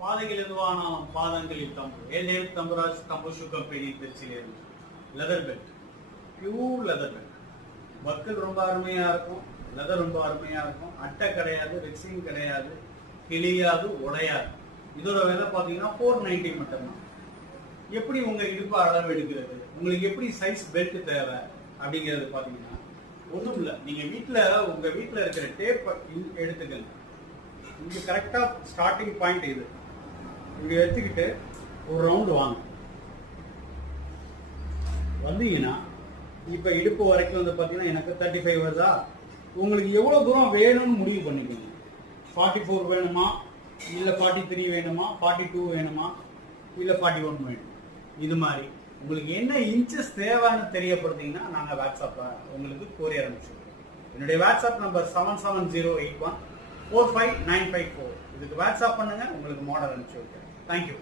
பாதைகள் எதுவானாலும் பாதங்களில் தம்பு. ஏல்நேர் தம்புராஜ் தம்பு ஷூ கம்பெனி திருச்சியிலிருந்து leather belt, pure leather belt. Buckle ரொம்ப அருமையா இருக்கும், லெதர் ரொம்ப அருமையா இருக்கும். அட்டை கிடையாது, ரெக்ஸிங் கிடையாது, கிளியாது, உடையாது. இதோட விலை பார்த்தீங்கன்னா 490 மட்டும்தான். எப்படி உங்க இடுப்பு அளவு எடுக்கிறது, உங்களுக்கு எப்படி சைஸ் பெல்ட் தேவை அப்படிங்கிறது பார்த்தீங்கன்னா ஒன்றும் இல்லை. நீங்க உங்க வீட்டில் இருக்கிற டேப் எடுத்துக்கங்க. இங்க கரெக்டா ஸ்டார்டிங் பாயிண்ட் இது. இப்படி எடுத்துக்கிட்டு ஒரு ரவுண்டு வாங்க. வந்தீங்கன்னா இப்ப இடுப்பு வரைக்கும் வந்து பாத்தீங்கன்னா எனக்கு 35 வருதா, உங்களுக்கு எவ்வளவு தூரம் வேணும்னு முடிவு பண்ணிக்கோங்க. 44 வேணுமா, இல்ல 43 வேணுமா, 42 வேணுமா, இல்ல 41 வேணுமா, இது மாதிரி உங்களுக்கு என்ன இன்ச்சஸ் தேவைன்னு தெரியப்படுத்தீங்கன்னா நாங்க வாட்ஸ்அப்ல உங்களுக்கு கொரியர் அனுப்பிச்சுடுவோம். என்னுடைய வாட்ஸ்அப் நம்பர் 7708145954. இதுக்கு வாட்ஸ்அப் பண்ணுங்க, உங்களுக்கு மாடல் அனுப்பிச்சு வைக்கிறேன். தேங்க்யூ.